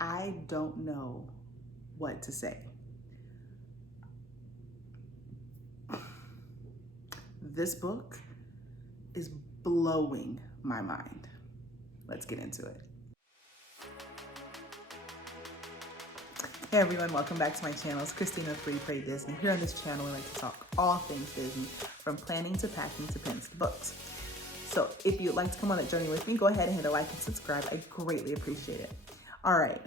I don't know what to say. This book is blowing my mind. Let's get into it. Hey everyone, welcome back to my channel. It's Christina with Read.Pray.Disney. Here on this channel, we like to talk all things Disney, from planning to packing to pins to books. So if you'd like to come on that journey with me, go ahead and hit a like and subscribe. I greatly appreciate it. All right.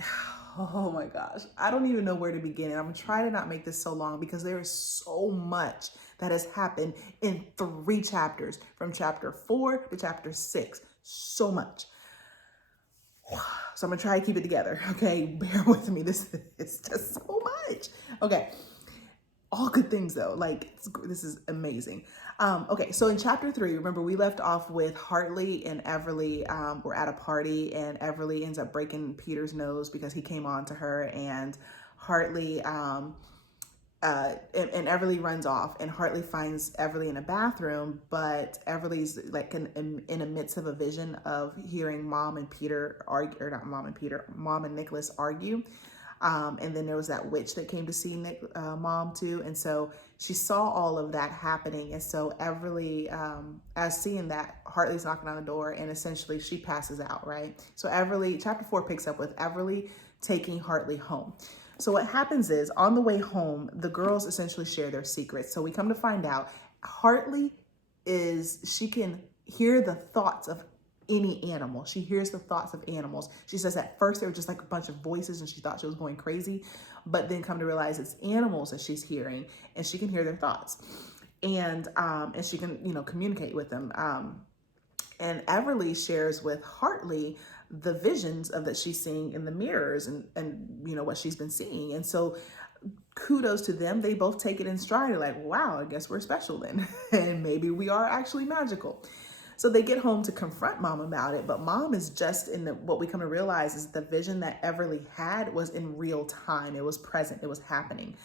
Oh my gosh. I don't even know where to begin. And I'm going to try to not make this so long because there is so much that has happened in 3 chapters, from chapter 4 to chapter 6. So much. So I'm gonna try to keep it together, okay? Bear with me, this is just so much. Okay, all good things though, like this is amazing. Okay, so in chapter 3, remember we left off with Hartley and Everly were at a party, and Everly ends up breaking Peter's nose because he came on to her, and Hartley, and Everly runs off, and Hartley finds Everly in a bathroom, but Everly's like in the midst of a vision of hearing Mom and Peter argue, or not Mom and Peter, Mom and Nicholas argue. And then there was that witch that came to see Mom too. And so she saw all of that happening. And so Everly, as seeing that, Hartley's knocking on the door, and essentially she passes out, right? So Everly, chapter 4 picks up with Everly taking Hartley home. So what happens is, on the way home, the girls essentially share their secrets. So we come to find out Hartley she can hear the thoughts of any animal. She hears the thoughts of animals. She says at first they were just like a bunch of voices and she thought she was going crazy, but then come to realize it's animals that she's hearing, and she can hear their thoughts. And she can, communicate with them. And Everly shares with Hartley the visions of that she's seeing in the mirrors, and what she's been seeing. And so kudos to them. They both take it in stride. They're like, wow, I guess we're special then. And maybe we are actually magical. So they get home to confront Mom about it, but Mom is just what we come to realize is the vision that Everly had was in real time. It was present. It was happening.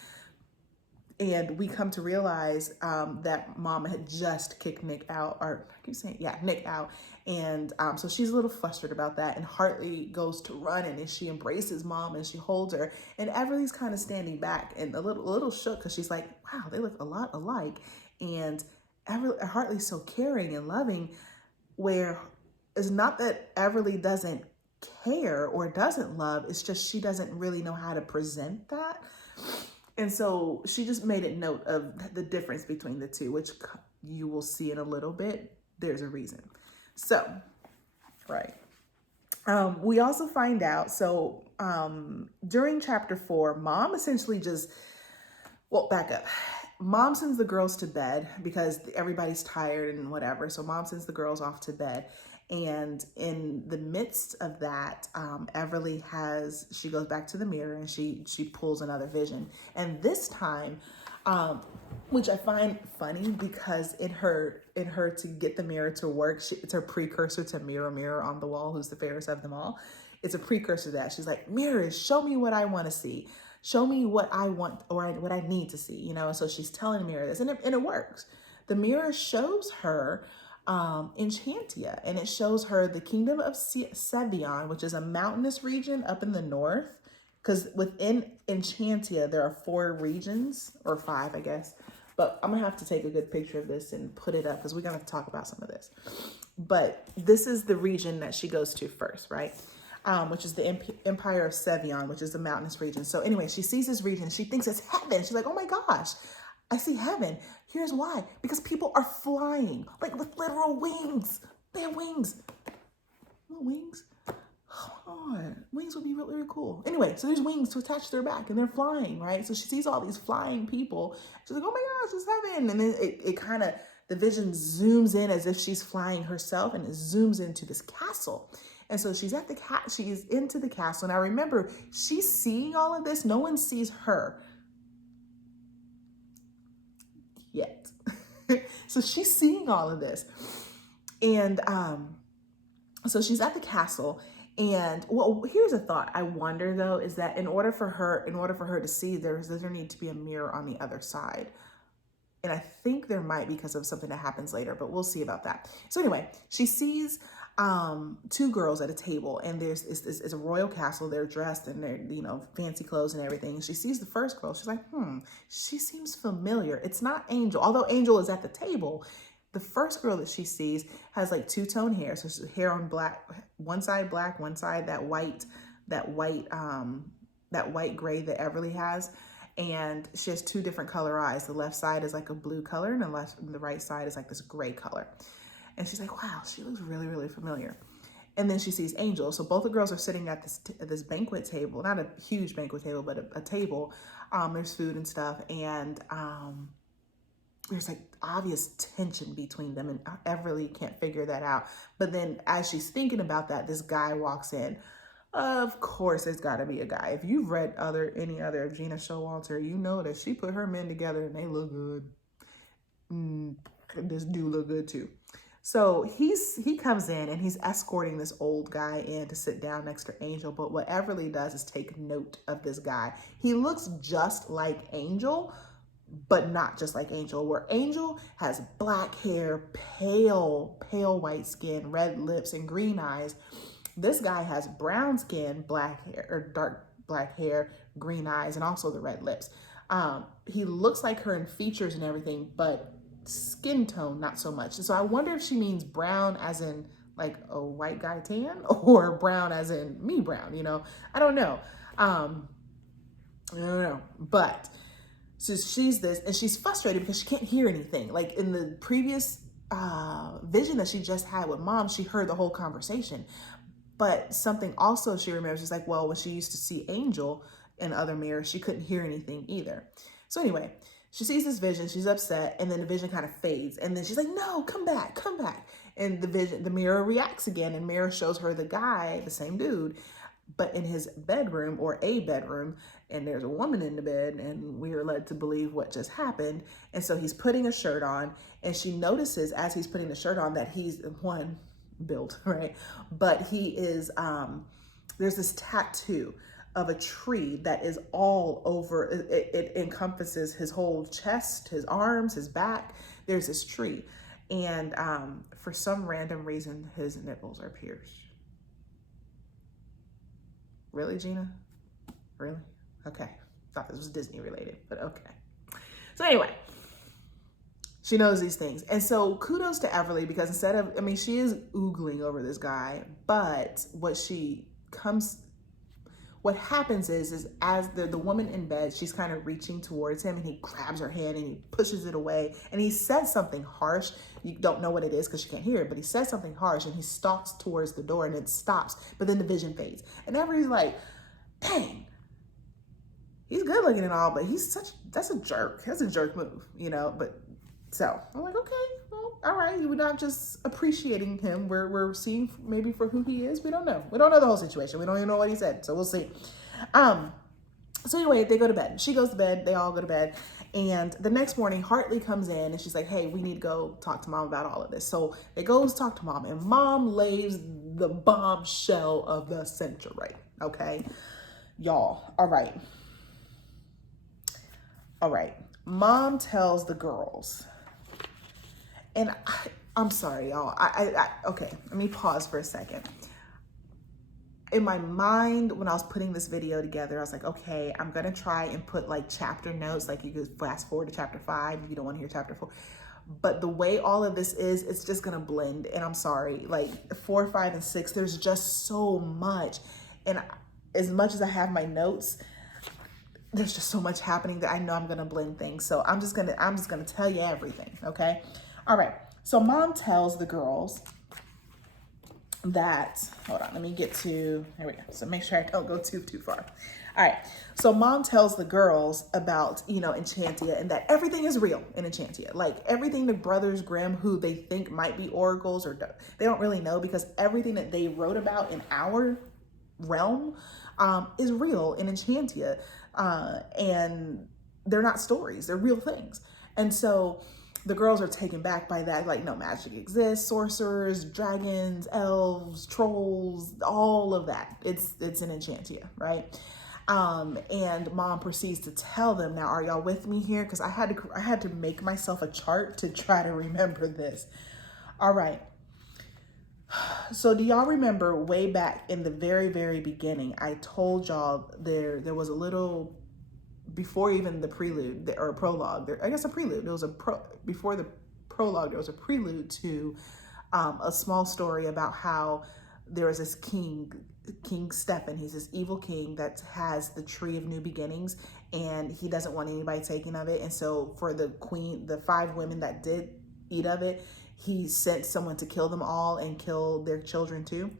And we come to realize that Mom had just kicked Nick out, or I keep saying, yeah, Nick out. And so she's a little flustered about that. And Hartley goes to run, and she embraces Mom and she holds her. And Everly's kind of standing back and a little shook because she's like, wow, they look a lot alike. And Hartley's so caring and loving, where it's not that Everly doesn't care or doesn't love, it's just she doesn't really know how to present that. And so she just made a note of the difference between the two, which you will see in a little bit. There's a reason. So, right. We also find out, during chapter 4, Mom essentially back up. Mom sends the girls to bed because everybody's tired and whatever. So Mom sends the girls off to bed. And in the midst of that, Everly she goes back to the mirror and she pulls another vision. And this time, which I find funny because in her to get the mirror to work, it's her precursor to Mirror on the Wall, who's the fairest of them all. It's a precursor to that. She's like, mirrors, show me what I want to see. Show me what I want or what I need to see, And so she's telling the mirror this, and it works. The mirror shows her Enchantia, and it shows her the kingdom of Sevion, which is a mountainous region up in the north, because within Enchantia there are 4 regions, or 5 I guess, but I'm gonna have to take a good picture of this and put it up because we're gonna talk about some of this. But this is the region that she goes to first, right? Which is the Empire of Sevion, which is the mountainous region. So anyway, she sees this region, she thinks it's heaven. She's like, oh my gosh, I see heaven. Here's why. Because people are flying, like with literal wings. They have wings. What wings? Come on. Wings would be really, really cool. Anyway, so there's wings to attach to their back, and they're flying, right? So she sees all these flying people. She's like, oh my gosh, it's heaven. And then it kind of, the vision zooms in as if she's flying herself, and it zooms into this castle. And so she's she's into the castle. Now remember, she's seeing all of this. No one sees her yet. So she's seeing all of this. And so she's at the castle. And well, here's a thought. I wonder though, is that in order for her to see, does there need to be a mirror on the other side? And I think there might, because of something that happens later, but we'll see about that. So anyway, she sees two girls at a table, and it's a royal castle. They're dressed in their, fancy clothes and everything. And she sees the first girl. She's like, she seems familiar. It's not Angel, although Angel is at the table. The first girl that she sees has like two-tone hair. So she's hair on black, one side black, one side that white gray that Everly has. And she has two different color eyes. The left side is like a blue color, and the right side is like this gray color. And she's like, wow, she looks really, really familiar. And then she sees Angel. So both the girls are sitting at this banquet table, not a huge banquet table, but a table. There's food and stuff. And there's like obvious tension between them, and Everly can't figure that out. But then as she's thinking about that, this guy walks in. Of course, it's got to be a guy. If you've read any other of Gena Showalter, you know that she put her men together and they look good. This dude look good too. So he comes in and he's escorting this old guy in to sit down next to Angel. But what Everly does is take note of this guy. He looks just like Angel, but not just like Angel. Where Angel has black hair, pale white skin, red lips, and green eyes. This guy has brown skin, black hair, or dark black hair, green eyes, and also the red lips. He looks like her in features and everything, but skin tone, not so much. So I wonder if she means brown as in like a white guy tan, or brown as in me brown, I don't know. I don't know. But so she's this, and she's frustrated because she can't hear anything. Like in the previous vision that she just had with Mom, she heard the whole conversation. But something also she remembers is like, well, when she used to see Angel in other mirrors, she couldn't hear anything either. So anyway, she sees this vision, she's upset, and then the vision kind of fades. And then she's like, no, come back. And the mirror reacts again, and mirror shows her the guy, the same dude, but in his bedroom, or a bedroom, and there's a woman in the bed, and we are led to believe what just happened. And so he's putting a shirt on, and she notices as he's putting the shirt on that he's built, right? But he is, there's this tattoo of a tree that is all over, it encompasses his whole chest, his arms, his back. There's this tree. And for some random reason, his nipples are pierced. Really, Gena? Really? Okay. Thought this was Disney related, but okay. So anyway, she knows these things. And so kudos to Everly, because she is oogling over this guy, but what happens is as the woman in bed, she's kind of reaching towards him, and he grabs her hand and he pushes it away, and he says something harsh. You don't know what it is because you can't hear it, but he says something harsh, and he stalks towards the door, and it stops, but then the vision fades. And Everly's like, dang, he's good looking and all, but that's a jerk. That's a jerk move, but so I'm like, okay, well, all right. We're not just appreciating him. We're seeing maybe for who he is. We don't know. We don't know the whole situation. We don't even know what he said. So we'll see. So anyway, they go to bed. She goes to bed. They all go to bed. And the next morning, Hartley comes in and she's like, hey, we need to go talk to Mom about all of this. So they go to talk to Mom, and Mom lays the bombshell of the century. Okay, y'all. All right. Mom tells the girls, and I'm sorry, y'all. Okay, let me pause for a second. In my mind, when I was putting this video together, I was like, okay, I'm going to try and put like chapter notes, like you could fast forward to chapter 5 if you don't want to hear chapter 4. But the way all of this is, it's just going to blend. And I'm sorry, like 4, 5, and 6, there's just so much. And as much as I have my notes, there's just so much happening that I know I'm going to blend things. So I'm just going to tell you everything. Okay. All right. So Mom tells the girls that, hold on, let me get to, here we go. So make sure I don't go too far. All right. So Mom tells the girls about, Enchantia, and that everything is real in Enchantia. Like everything the Brothers Grimm, who they think might be oracles, or they don't really know, because everything that they wrote about in our realm is real in Enchantia. And they're not stories, they're real things. And so the girls are taken back by that, like, no, magic exists, sorcerers, dragons, elves, trolls, all of that. It's in Enchantia, right? And Mom proceeds to tell them, now, are y'all with me here? Because I had to make myself a chart to try to remember this. All right. So do y'all remember way back in the very, very beginning, I told y'all there was a little, before even the prelude or prologue, I guess a prelude. There was before the prologue, there was a prelude to a small story about how there was this King Stephen. He's this evil king that has the tree of new beginnings, and he doesn't want anybody taking of it. And so for the 5 women that did eat of it, he sent someone to kill them all and kill their children too.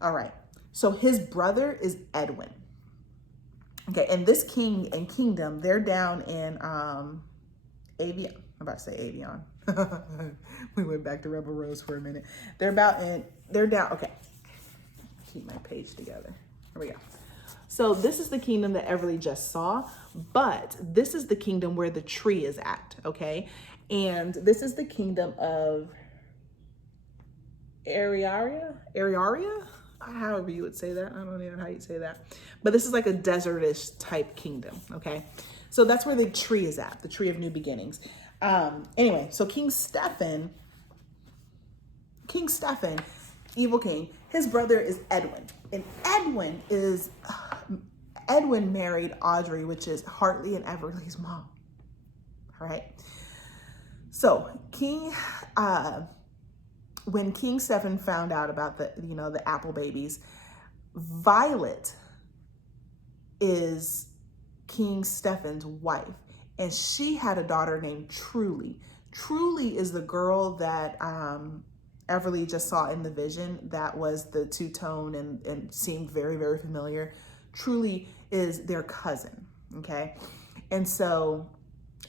All right. So his brother is Edwin. Okay, and this king and kingdom, they're down in Avion. I'm about to say Avion. We went back to Rebel Rose for a minute. They're down. Okay, keep my page together. Here we go. So this is the kingdom that Everly just saw, but this is the kingdom where the tree is at. Okay, and this is the kingdom of Ariaria, however you would say that. I don't even know how you say that. But this is like a desertish type kingdom, okay? So that's where the tree is at, the tree of new beginnings. Anyway, so King Stephen, evil king, his brother is Edwin. And Edwin married Audrey, which is Hartley and Everly's mom, all right? So when King Stephen found out about the apple babies, Violet is King Stephen's wife, and she had a daughter named Truly. Truly is the girl that Everly just saw in the vision that was the two-tone and seemed very, very familiar. Truly is their cousin, okay? And so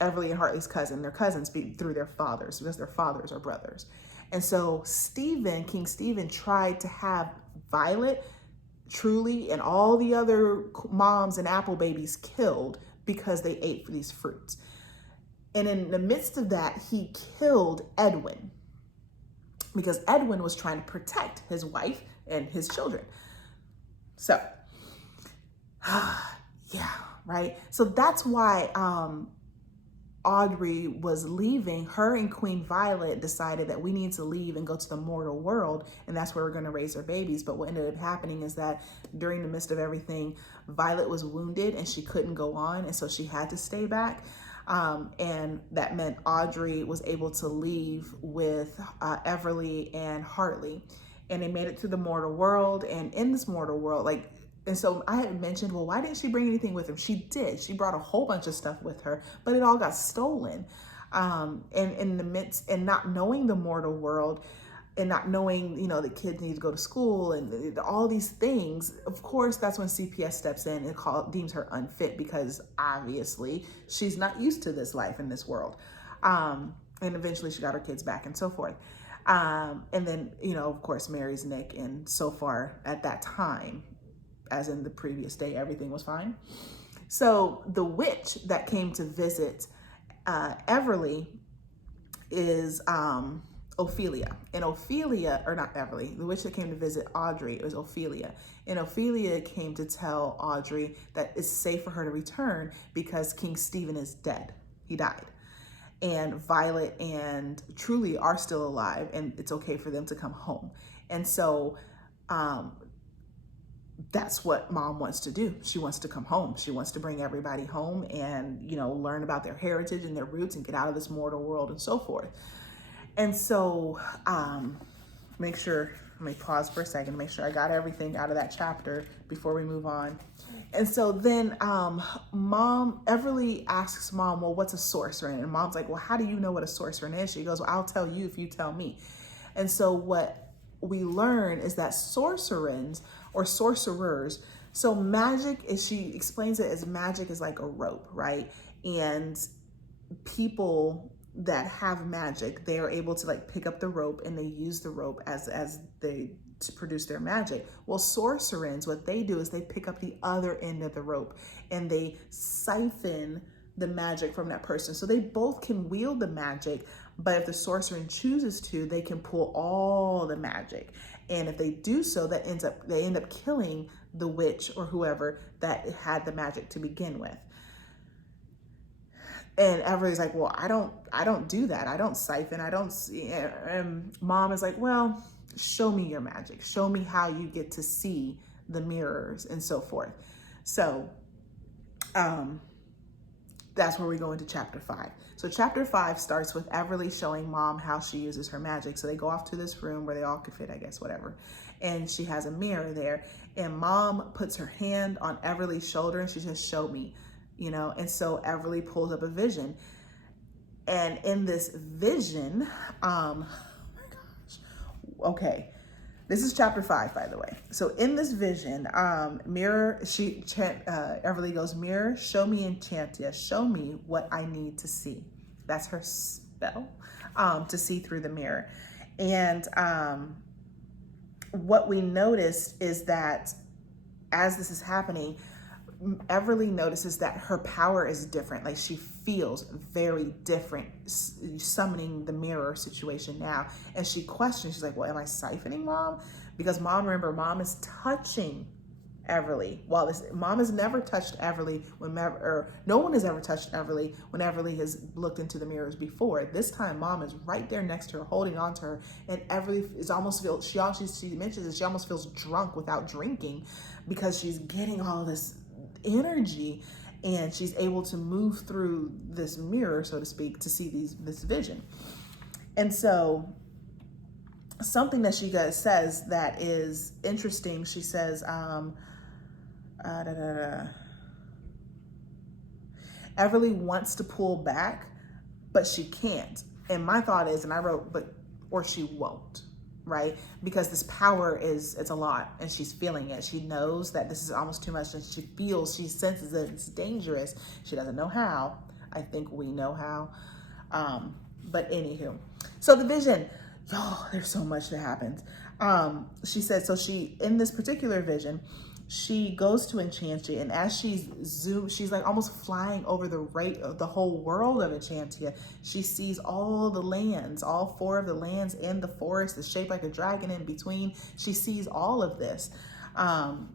Everly and Hartley's cousin, they're cousins through their fathers because their fathers are brothers. And so King Stephen tried to have Violet, Truly, and all the other moms and apple babies killed because they ate these fruits. And in the midst of that, he killed Edwin because Edwin was trying to protect his wife and his children. So, yeah, right? So that's why Audrey was leaving. Her and Queen Violet decided that we need to leave and go to the mortal world, and that's where we're going to raise our babies. But what ended up happening is that during the midst of everything, Violet was wounded and she couldn't go on, and so she had to stay back. And that meant Audrey was able to leave with Everly and Hartley, and they made it to the mortal world. And in this mortal world, and so I had mentioned, well, why didn't she bring anything with her? She did. She brought a whole bunch of stuff with her, but it all got stolen. And in the midst, and not knowing the mortal world, and not knowing, the kids need to go to school and all these things, of course, that's when CPS steps in and deems her unfit because obviously she's not used to this life in this world. And eventually she got her kids back and so forth. And then, of course, marries Nick. And so far at that time, as in the previous day, everything was fine. So the witch that came to visit Everly is Ophelia. And Ophelia, or not Everly, the witch that came to visit Audrey was Ophelia. And Ophelia came to tell Audrey that it's safe for her to return because King Stephen is dead. He died. And Violet and Truly are still alive, and it's okay for them to come home. And so that's what Mom wants to do. She wants to come home. She wants to bring everybody home and, learn about their heritage and their roots and get out of this mortal world and so forth. And so let me pause for a second, make sure I got everything out of that chapter before we move on. And so then Everly asks Mom, well, what's a sorcerer? And Mom's like, well, how do you know what a sorcerer is? She goes, well, I'll tell you if you tell me. And so what we learn is that sorcerers, so magic she explains it as magic is like a rope, right? And people that have magic, they are able to pick up the rope and they use the rope as they to produce their magic. Well, sorcerers, what they do is they pick up the other end of the rope and they siphon the magic from that person. So they both can wield the magic, but if the sorcerer chooses to, they can pull all the magic. And if they do so, they end up killing the witch or whoever that had the magic to begin with. And Everly's like, well, I don't do that. I don't siphon. I don't see. And Mom is like, well, show me your magic. Show me how you get to see the mirrors and so forth. So, that's where we go into chapter 5. So chapter 5 starts with Everly showing Mom how she uses her magic. So they go off to this room where they all could fit, I guess, whatever. And she has a mirror there. And Mom puts her hand on Everly's shoulder and she says, show me, you know. And so Everly pulls up a vision. And in this vision, oh my gosh, okay. This is chapter 5, by the way. So in this vision, Everly goes, mirror, show me Enchantia. Show me what I need to see. That's her spell, to see through the mirror. And what we noticed is that as this is happening, Everly notices that her power is different. Like she feels very different summoning the mirror situation now. And she questions, she's like, well, am I siphoning Mom? Because remember, Mom is touching Everly. While Mom has never touched Everly, or no one has ever touched Everly when Everly has looked into the mirrors before. This time, Mom is right there next to her, holding on to her, and Everly is almost she mentions that she almost feels drunk without drinking because she's getting all this energy and she's able to move through this mirror, so to speak, to see this vision. And so something that she says that is interesting, she says, Everly wants to pull back, but she can't. And my thought is, and I wrote, or she won't, right? Because this power it's a lot and she's feeling it. She knows that this is almost too much and she senses that it's dangerous. She doesn't know how. I think we know how. But anywho, so the vision, there's so much that happens. She said, in this particular vision, she goes to Enchantia, and as she's like almost flying over the whole world of Enchantia. She sees all the lands, all 4 of the lands in the forest, is shaped like a dragon in between. She sees all of this, and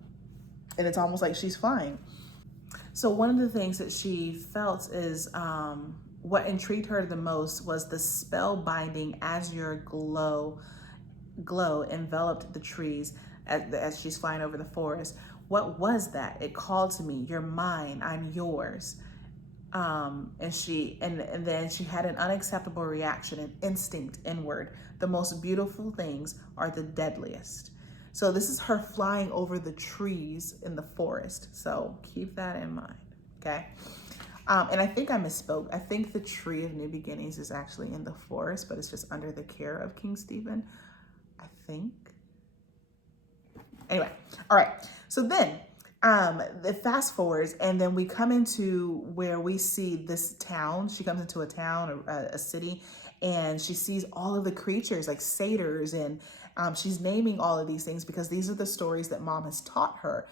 it's almost like she's flying. So one of the things that she felt is what intrigued her the most was the spell binding azure glow enveloped the trees as she's flying over the forest. What was that? It called to me, you're mine, I'm yours. And then she had an unacceptable reaction, an instinct inward. The most beautiful things are the deadliest. So this is her flying over the trees in the forest. So keep that in mind, okay? And I think I misspoke. I think the tree of new beginnings is actually in the forest, but it's just under the care of King Stephen, I think. Anyway, all right. So then it fast forwards, and then we come into where we see this town. She comes into a town, a city, and she sees all of the creatures like satyrs, and she's naming all of these things because these are the stories that Mom has taught her.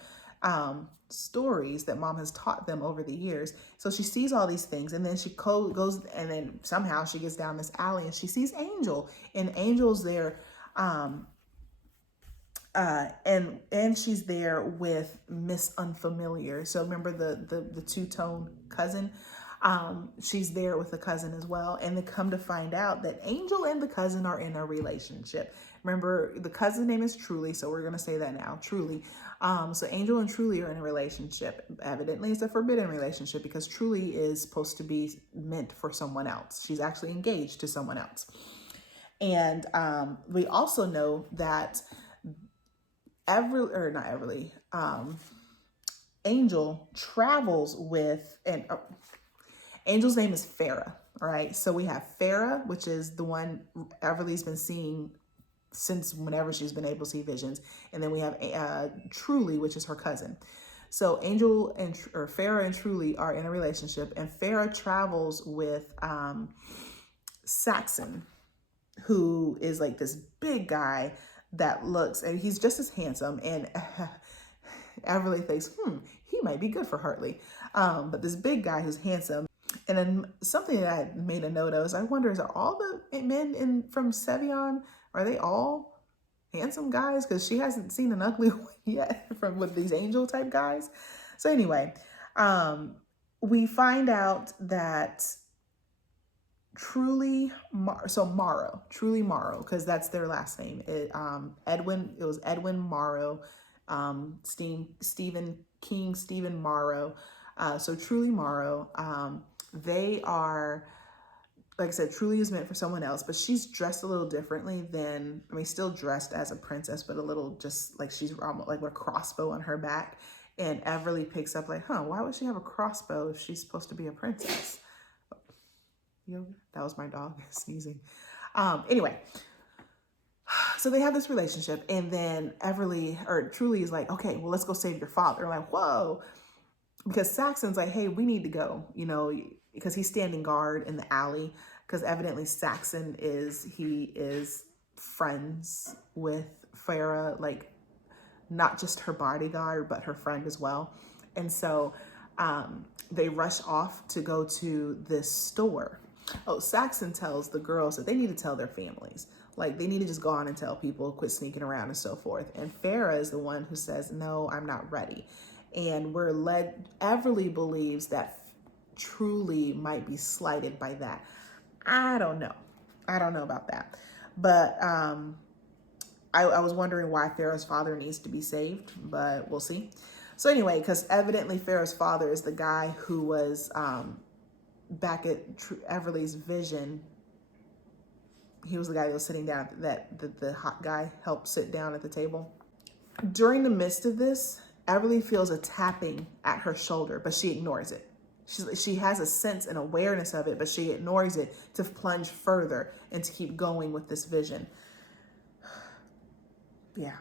Stories that Mom has taught them over the years. So she sees all these things, and then she goes, and then somehow she gets down this alley and she sees Angel, and Angel's there. And she's there with Miss Unfamiliar. So remember the two-tone cousin? She's there with the cousin as well. And they come to find out that Angel and the cousin are in a relationship. Remember, the cousin's name is Truly, so we're going to say that now, Truly. So Angel and Truly are in a relationship. Evidently, it's a forbidden relationship because Truly is supposed to be meant for someone else. She's actually engaged to someone else. And we also know that Angel travels with, and Angel's name is Farah, all right? So we have Farah, which is the one Everly's been seeing since whenever she's been able to see visions. And then we have Truly, which is her cousin. So Farah and Truly are in a relationship, and Farah travels with Saxon, who is like this big guy that looks, and he's just as handsome, and Everly thinks, he might be good for Hartley. But this big guy who's handsome. And then something that I made a note of is I wonder, are all the men from Sevion, are they all handsome guys? Because she hasn't seen an ugly one yet with these angel type guys. So anyway, we find out that Truly Morrow, because that's their last name. It was Edwin Morrow, Stephen Morrow. So Truly Morrow, they are, like I said, Truly is meant for someone else, but she's dressed a little differently than, I mean, still dressed as a princess, but a little just like she's almost like with a crossbow on her back. And Everly picks up like, why would she have a crossbow if she's supposed to be a princess? That was my dog sneezing. Anyway, so they have this relationship, and then Truly is like, okay, well, let's go save your father. I'm like, whoa. Because Saxon's like, hey, we need to go, because he's standing guard in the alley, because evidently Saxon is friends with Farah, like not just her bodyguard, but her friend as well. And so they rush off to go to this store. Oh, Saxon tells the girls that they need to tell their families. Like, they need to just go on and tell people, quit sneaking around and so forth. And Farah is the one who says, no, I'm not ready. And Everly believes that Truly might be slighted by that. I don't know about that. But I was wondering why Farah's father needs to be saved, but we'll see. So anyway, because evidently Farah's father is the guy who was back at Everly's vision. He was the guy that was sitting down, that the hot guy helped sit down at the table. During the midst of this, Everly feels a tapping at her shoulder, but she ignores it. She has a sense and awareness of it, but she ignores it to plunge further and to keep going with this vision. Yeah,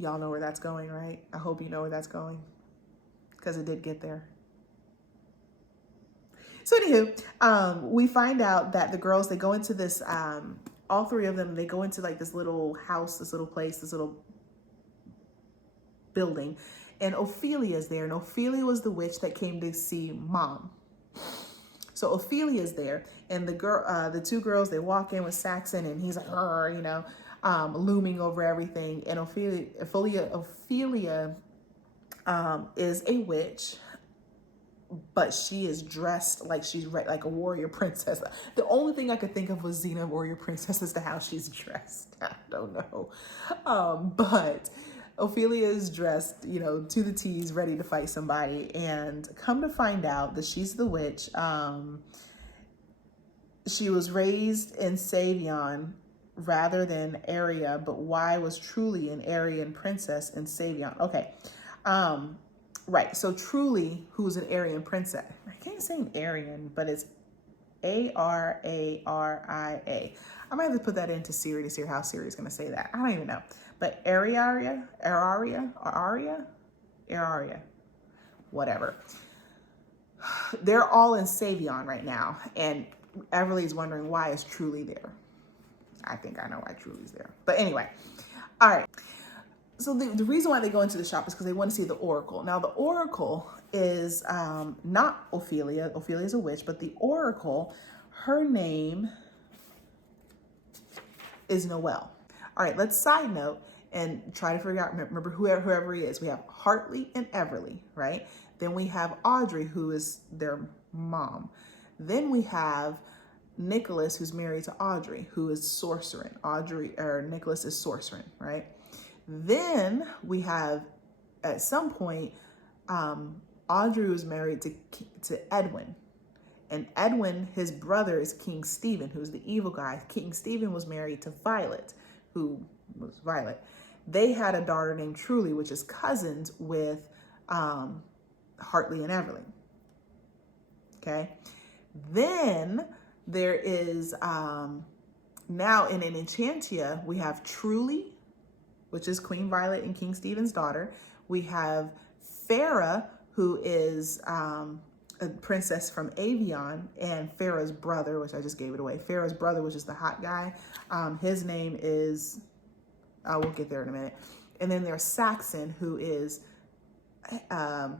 y'all know where that's going, right? I hope you know where that's going, because it did get there. So anywho, we find out that the girls, they go into this, all three of them, they go into like this little house, this little place, this little building, and Ophelia's there, and Ophelia was the witch that came to see Mom. So Ophelia's there, and the two girls, they walk in with Saxon, and he's like, looming over everything. And Ophelia is a witch, but she is dressed like she's like a warrior princess. The only thing I could think of was Xena, warrior princess, as to how she's dressed. I don't know, but Ophelia is dressed, to the T's, ready to fight somebody. And come to find out that she's the witch. She was raised in Savion rather than Aria, but why was Truly an Aryan princess in Savion? Okay, right. So Truly, who's an Aryan princess, I can't say an Aryan, but it's Araria. I might have to put that into Siri to see how Siri is going to say that. I don't even know. But Araria, whatever. They're all in Savion right now, and Everly's wondering why is Truly there. I think I know why Truly's there. But anyway, all right. So the reason why they go into the shop is because they want to see the Oracle. Now, the Oracle is not Ophelia. Ophelia is a witch, but the Oracle, her name is Noelle. All right, let's side note and try to figure out, remember whoever he is. We have Hartley and Everly, right? Then we have Audrey, who is their mom. Then we have Nicholas, who's married to Audrey, who is sorcering. Nicholas is sorcering, right? Then we have, at some point, Audrey was married to Edwin. And Edwin, his brother, is King Stephen, who's the evil guy. King Stephen was married to Violet, who was Violet. They had a daughter named Truly, which is cousins with Hartley and Everly. Okay? Then there is, now in an Enchantia, we have Truly, which is Queen Violet and King Stephen's daughter. We have Farah, who is a princess from Avion, and Farah's brother, which I just gave it away. Farah's brother, which is the hot guy. His name is, we'll get there in a minute. And then there's Saxon, who is Farah's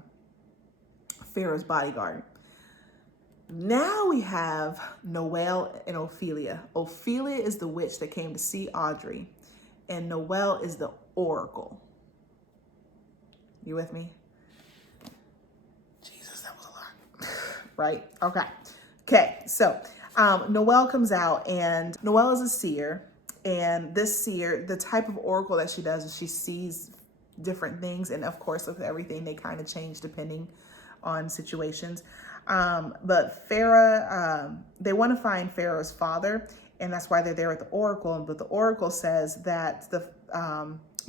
bodyguard. Now we have Noelle and Ophelia. Ophelia is the witch that came to see Audrey, and Noelle is the Oracle. You with me? Jesus, that was a lot. right? Okay, so Noelle comes out, and Noelle is a seer. And this seer, the type of oracle that she does is she sees different things. And of course, with everything, they kind of change depending on situations. But Farah, they want to find Pharaoh's father, and that's why they're there at the oracle. But the oracle says that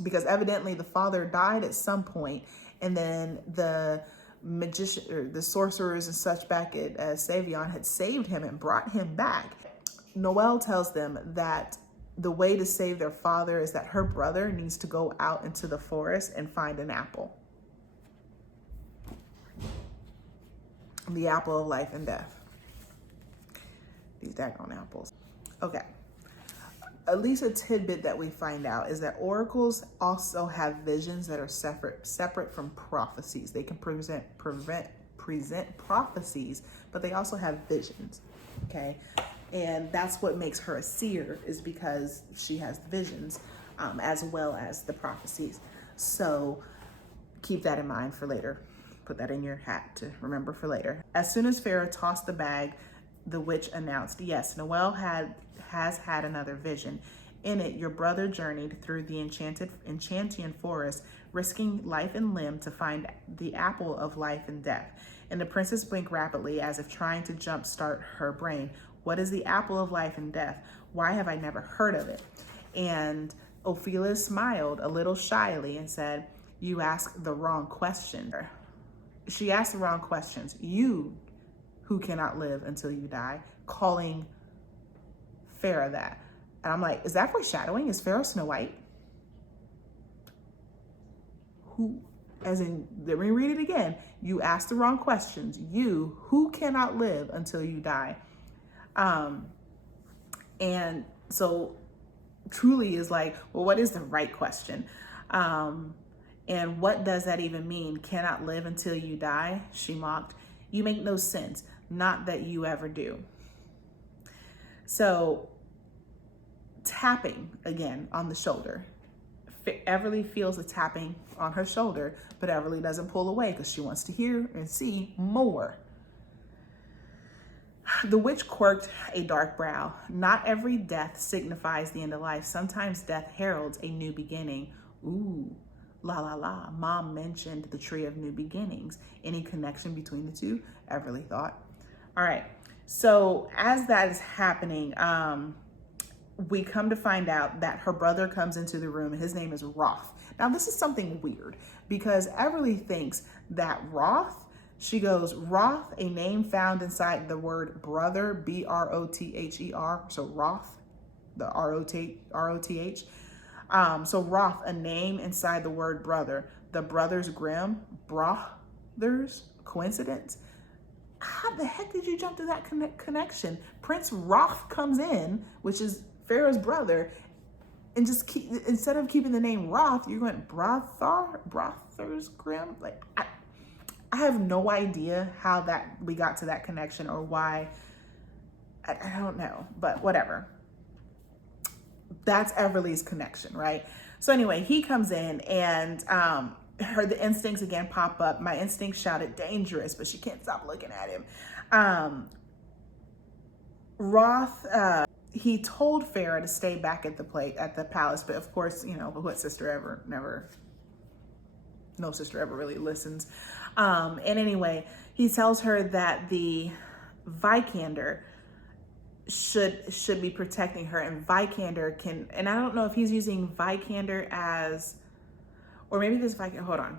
because evidently the father died at some point, and then the magician or the sorcerers and such back at Savion had saved him and brought him back. Noelle tells them that the way to save their father is that her brother needs to go out into the forest and find an apple. The apple of life and death. These daggone apples. Okay. At least a tidbit that we find out is that oracles also have visions that are separate from prophecies. They can present prophecies, but they also have visions. Okay. And that's what makes her a seer, is because she has the visions as well as the prophecies. So keep that in mind for later. Put that in your hat to remember for later. As soon as Farah tossed the bag, the witch announced, yes, Noelle has had another vision. In it, your brother journeyed through the enchanting forest, risking life and limb to find the apple of life and death. And the princess blinked rapidly, as if trying to jumpstart her brain. What is the apple of life and death? Why have I never heard of it? And Ophelia smiled a little shyly and said, you asked the wrong question. She asked the wrong questions. You who cannot live until you die, calling Farah that. And I'm like, is that foreshadowing? Is Farah Snow White? Who, as in, let me read it again. You asked the wrong questions. You who cannot live until you die. And so truly is like, well, what is the right question? And what does that even mean? Cannot live until you die? She mocked. You make no sense. Not that you ever do. So tapping again on the shoulder. Everly feels a tapping on her shoulder, but Everly doesn't pull away because she wants to hear and see more. The witch quirked a dark brow. Not every death signifies the end of life. Sometimes death heralds a new beginning. Ooh, la la la. Mom mentioned the tree of new beginnings. Any connection between the two? Everly thought. All right. So as that is happening, we come to find out that her brother comes into the room. His name is Roth. Now, this is something weird because Everly thinks that Roth, she goes, Roth, a name found inside the word brother, B-R-O-T-H-E-R. So Roth, the R-O-T-H. So Roth, a name inside the word brother. The Brothers Grimm, brothers, coincidence? How the heck did you jump to that connection? Prince Roth comes in, which is Pharaoh's brother, and just instead of keeping the name Roth, you're going Brothers Grimm. Like, I have no idea how that we got to that connection or why. I don't know, but whatever. That's Everly's connection, right? So anyway, he comes in and the instincts again pop up. My instinct shouted dangerous, but she can't stop looking at him. Roth, he told Farah to stay back at the palace, but of course, you know, what sister ever no sister ever really listens. And anyway, he tells her that the Vikander should be protecting her, and Vikander can, and I don't know if he's using Vikander as, or maybe this Vikander, hold on.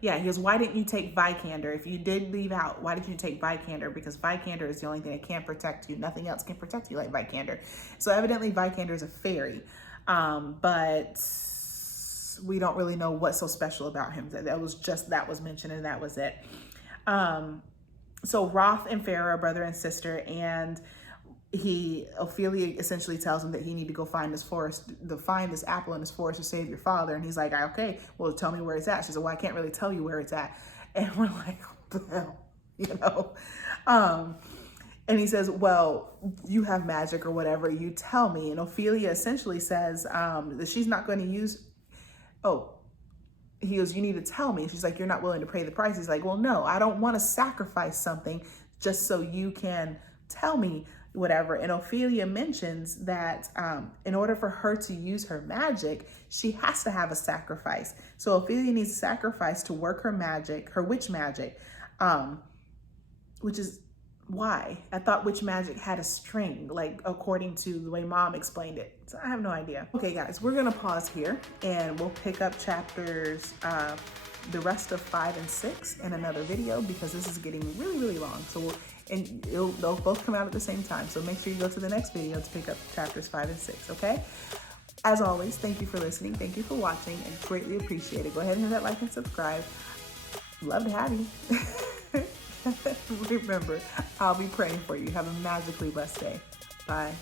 Yeah, he goes, why didn't you take Vikander? If you did leave out, why did you take Vikander? Because Vikander is the only thing that can protect you. Nothing else can protect you like Vikander. So evidently Vikander is a fairy, but we don't really know what's so special about him. That was mentioned and that was it. So Roth and Farah are brother and sister, and Ophelia essentially tells him that he need to go find this apple in this forest to save your father. And he's like, okay, well, tell me where it's at. She said, well, I can't really tell you where it's at. And we're like, what the hell, you know? And he says, well, you have magic or whatever, you tell me. And Ophelia essentially says that she's not going to use, he goes, you need to tell me. She's like, you're not willing to pay the price. He's like, well, no, I don't want to sacrifice something just so you can tell me whatever. And Ophelia mentions that in order for her to use her magic, she has to have a sacrifice. So Ophelia needs a sacrifice to work her magic, her witch magic, which is why I thought witch magic had a string, like according to the way mom explained it. So I have no idea. Okay guys, we're gonna pause here and we'll pick up chapters, the rest of 5 and 6 in another video, because this is getting really, really long. So they'll both come out at the same time. So make sure you go to the next video to pick up chapters 5 and 6, okay? As always, thank you for listening. Thank you for watching, and greatly appreciate it. Go ahead and hit that like and subscribe. Love to have you. Remember, I'll be praying for you. Have a magically blessed day. Bye.